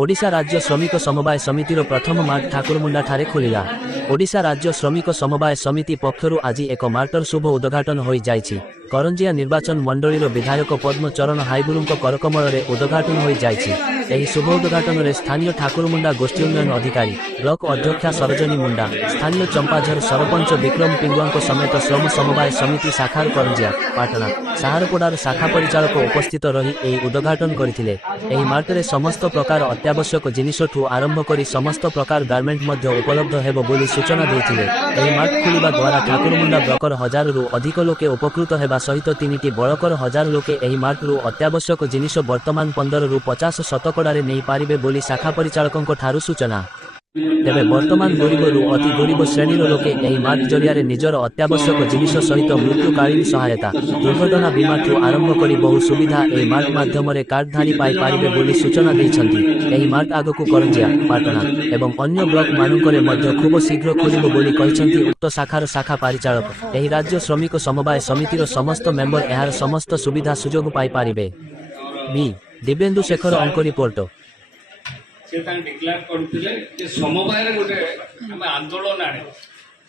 ओडिशा राज्य श्रमिक समवाय समितिर प्रथम मार्ट ठाकुरमुंडा ठारे खुलिला। ओडिशा राज्य श्रमिक समवाय समिति पक्षरु आज एक मार्टर शुभ उद्घाटन हो जाइछि। करंजिया निर्वाचन मंडलीर विधायक पद्म चरण हाईगुरुंक करकमल उद्घाटन हो जाइछि। एही शुभ उद्घाटन में स्थानीय ठाकुरमुंडा गोष्ठी उन्नयन अधिकारी, ब्लॉक अध्यक्षा सरोजनी मुंडा, स्थानीय चंपाझर सरपंच विक्रम पिंगुआ समेत श्रम समवाय समिति शाखार करंजिया, पाटना, साहारपड़ार शाखा परिचालक उपस्थित रही एही उद्घाटन करथिले। एही मार्टरे समस्त प्रकार अत्यावश्यक जिनिसठू आरंभ करी समस्त प्रकार गारमेंट मध्य उपलब्ध हेबो बोली सूचना देथिले। एही मार्ट खुलिबा द्वारा ठाकुरमुंडा ब्लॉकर 1000 रु अधिक लोके उपकृत हेबा सहित 3टी बड़कर 1000 लोके एही मार्ट रु अत्यावश्यक जिनिस वर्तमान 15 रु 50 शतकड़ारे नहीं पारिबे बोली शाखा परिचालकंक ठारु सूचना। तेबे वर्तमान गरीब रु अति गरीब श्रेणीर लोके एही मार्ट जरिया निजर अत्यावश्यक जिनिस सहित मृत्युकालीन सहायता, दुर्घटना बीमा ठू आरंभ करी बहु सुविधा एही मार्ट माध्यम कार्डधारी पाई पारिबे बोली सूचना दैछन्ति। एही मार्ट आगकू करंजिया, पाटना एवं अन्य ब्लॉक मानकरे मध्य खूब शीघ्र खोलिबो बोली कहिसन्ति उक्त शाखार शाखा परिचालक। एही राज्य श्रमिक समवाय समितिर समस्त मेंबर एहार समस्त सुविधा सुजोग पाई पारिबे। बी दिव्येन्दु शेखर अंक रिपोर्ट। से डिक्लेयर करते समवाय गोटे आम आंदोलन आने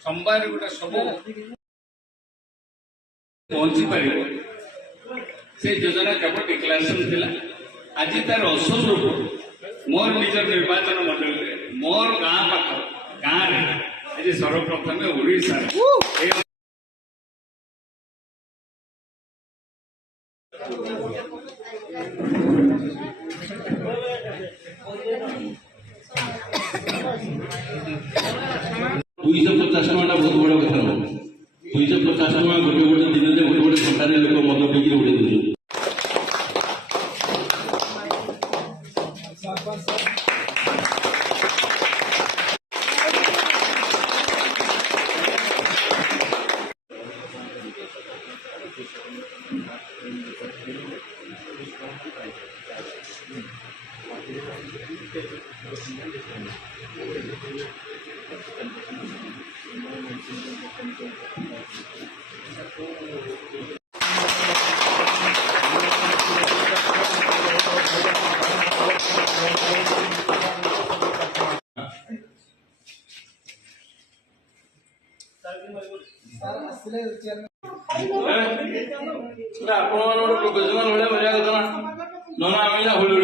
समवाय गोटे सब पहुंची पार से योजना केवल डिक्लेरेशन थिला। आज तार असल रूप मोर निज निर्वाचन मंडल मोर गाँ पाख गाँव आज सर्वप्रथम ओडिशा ₹250 बहुत बड़ा कथा ना। 250 गोटे गोटे दिन में गोटे गोटे घंटे लोक मद पीक उड़े दूसरे प्रोफेशनल होले मजा करता ना ना आमेला होली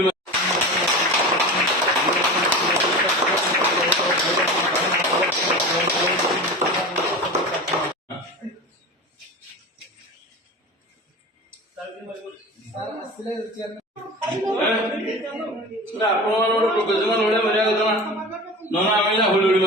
प्रोफेशनल होले मजा करता ना ना आमेला होली